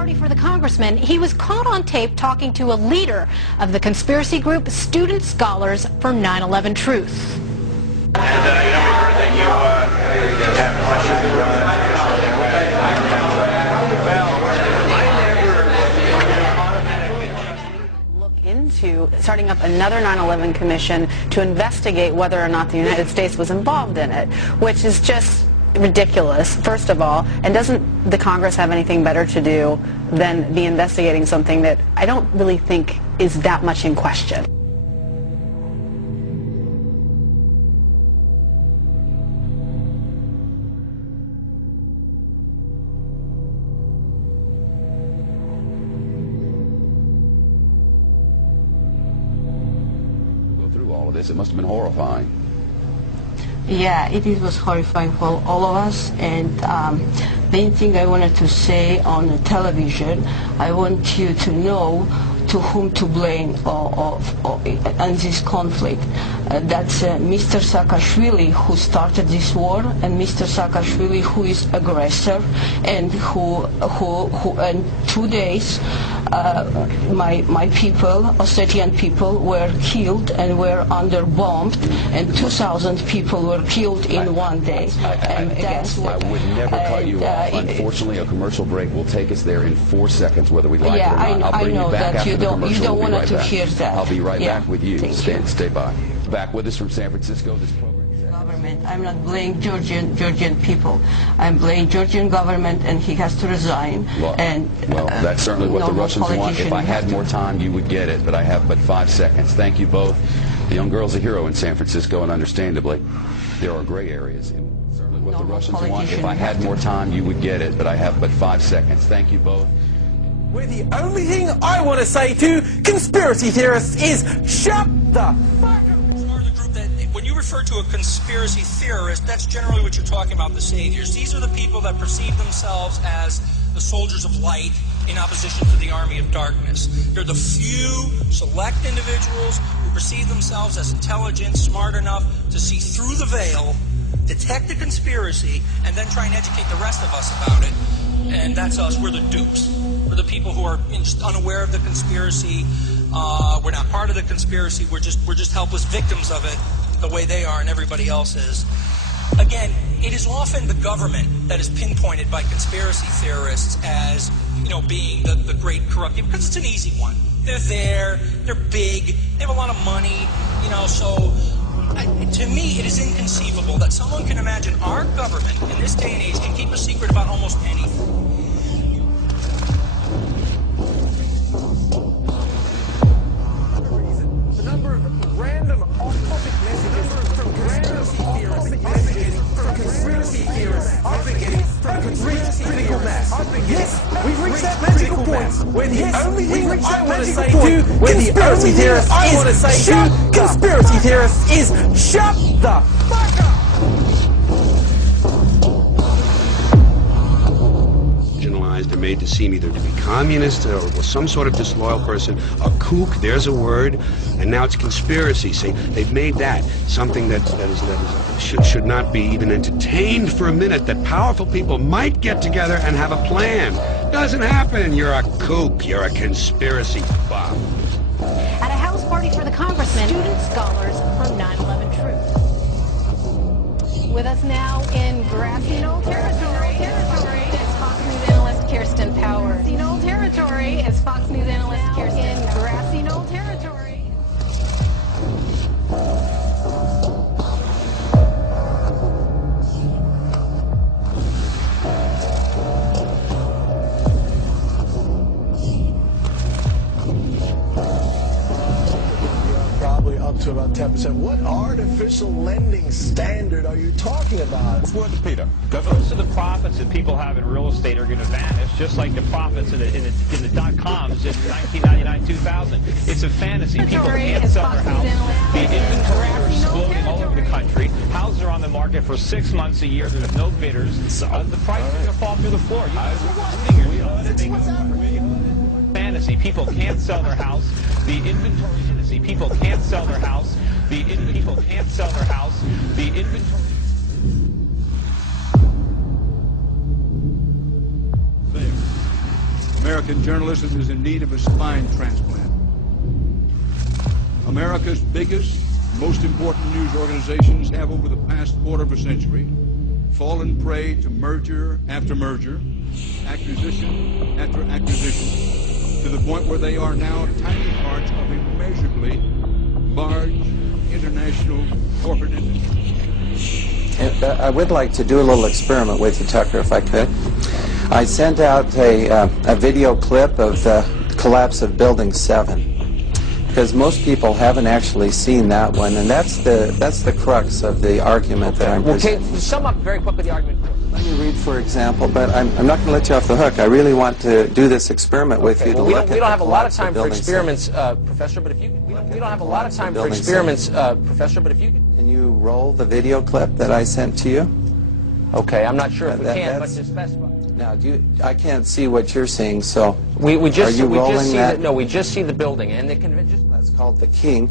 party for the congressman, he was caught on tape talking to a leader of the conspiracy group Student Scholars for 9/11 Truth. And we heard that you have look into starting up another 9/11 commission to investigate whether or not the United States was involved in it, which is just ridiculous, first of all, and doesn't the Congress have anything better to do than be investigating something that I don't really think is that much in question? Through all of this, it must have been horrifying. Yeah, it was horrifying for all of us, and main thing I wanted to say on the television, I want you to know to whom to blame on this conflict. That's Mr. Saakashvili, who started this war, and Mr. Saakashvili, who is aggressor, and who in 2 days my people, Ossetian people, were killed and were under bombed, and 2,000 people were killed in 1 day. And that's I would never cut you off. Unfortunately, a commercial break will take us there in 4 seconds, whether we like it or not. I'll bring you back after the commercial. You don't want to hear that. I'll be right back with you. Stay by. Back with us from San Francisco. This program. Government. I'm not blaming Georgian people. I'm blaming Georgian government, and he has to resign. Well, that's certainly what the Russians want. If I had more time, you would get it, but I have but 5 seconds. Thank you both. The young girl's a hero in San Francisco, and understandably, there are gray areas. Certainly what the Russians want. If I had more time, you would get it, but I have but 5 seconds. Thank you both. Where the only thing I want to say to conspiracy theorists is shut the fuck up. Part of the group that, when you refer to a conspiracy theorist, that's generally what you're talking about, the saviors. These are the people that perceive themselves as the soldiers of light in opposition to the army of darkness. They're the few select individuals who perceive themselves as intelligent, smart enough to see through the veil, detect the conspiracy, and then try and educate the rest of us about it. And that's us. We're the dupes. We're the people who are just unaware of the conspiracy. We're not part of the conspiracy. We're just helpless victims of it, the way they are and everybody else is. Again, it is often the government that is pinpointed by conspiracy theorists as, being the great corrupting, because it's an easy one. They're there. They're big. They have a lot of money. So. To me, it is inconceivable that someone can imagine our government in this day and age can keep a secret about almost anything. The number of random off-topic messages from conspiracy theorists I've been getting from critical mass. Yes, we've reached that magical point where the only thing I want to say to conspiracy theorists is shut the fuck up. They're made to seem either to be communist or some sort of disloyal person, a kook, there's a word, and now it's conspiracy. See, they've made that something that should not be even entertained for a minute, that powerful people might get together and have a plan. Doesn't happen. You're a kook. You're a conspiracy buff. At a house party for the congressman, Student Scholars for 9/11 Truth. With us now in grassy knoll territory is Fox News analyst Kirsten Powers. Grassy knoll territory is Fox News analyst Kirsten. In grassy knoll territory. Probably up to about 10%. What artificial lending standard are you talking about? What's Peter? Most of the profits that people have in real estate are going to vanish, just like the profits in the dot-coms in 1999, 2000. It's a fantasy. People can't sell their house. The inventories are exploding all over the country. Houses are on the market for 6 months a year. There's no bidders. The price is going to fall through the floor. Fantasy. People can't sell their house. The inventories in the sea. People can't sell their house. People can't sell their house. The inventory. America American journalism is in need of a spine transplant. America's biggest, most important news organizations have, over the past quarter of a century, fallen prey to merger after merger, acquisition after acquisition, to the point where they are now tiny parts of immeasurably large international corporate industries. I would like to do a little experiment with you, Tucker, if I could. I sent out a video clip of the collapse of Building 7, because most people haven't actually seen that one, and that's the crux of the argument that I'm presenting. Okay, sum up very quickly the argument. Let me read, for example, but I'm not going to let you off the hook. I really want to do this experiment with you to look at the we don't have a lot of collapse time for Building 7. experiments, Professor, but if you we don't have a lot of time for experiments, Professor, but if you can you roll the video clip that I sent to you? Okay, I'm not sure if we can, but to specify. Now, I can't see what you're seeing, so we just are you rolling see that? no, we just see the building, and that's called the kink,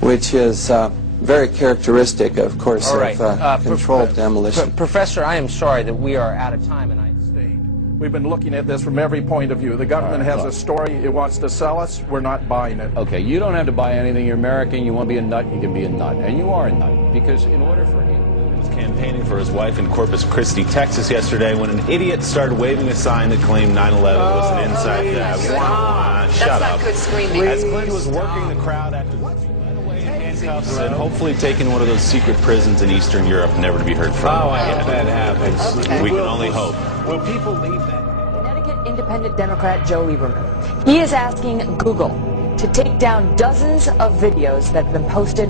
which is very characteristic, of course, of controlled demolition. Professor, I am sorry that we are out of time, and we've been looking at this from every point of view. The government has a story, it wants to sell us, we're not buying it. Okay, you don't have to buy anything. You're American, you want to be a nut, you can be a nut. And you are a nut, because in order for him... He was campaigning for his wife in Corpus Christi, Texas yesterday when an idiot started waving a sign that claimed 9/11 was an inside job. Shut up. That's not good screaming. As Clinton was working the crowd after ran away in handcuffs and hopefully taken one of those secret prisons in Eastern Europe, never to be heard from. Oh, I guess that happens. Okay. We can only hope. Will people leave that? Connecticut Independent Democrat Joe Lieberman. He is asking Google to take down dozens of videos that have been posted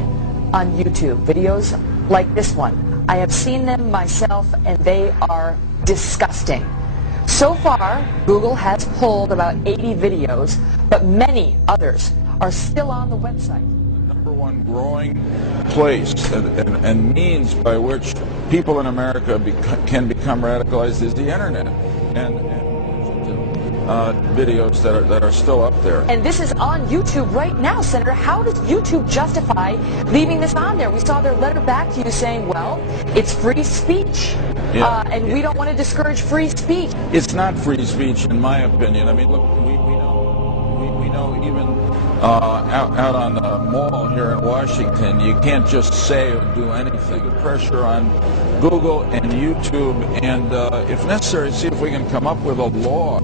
on YouTube. Videos like this one. I have seen them myself, and they are disgusting. So far, Google has pulled about 80 videos, but many others are still on the website. The number one growing place and means by which people in America can become radicalized is the internet, and videos that are still up there. And this is on YouTube right now, Senator. How does YouTube justify leaving this on there? We saw their letter back to you saying, well, it's free speech, and we don't want to discourage free speech. It's not free speech, in my opinion. I mean, look, we know even out on the mall here in Washington, you can't just say or do anything. The pressure on Google and YouTube, and if necessary, see if we can come up with a law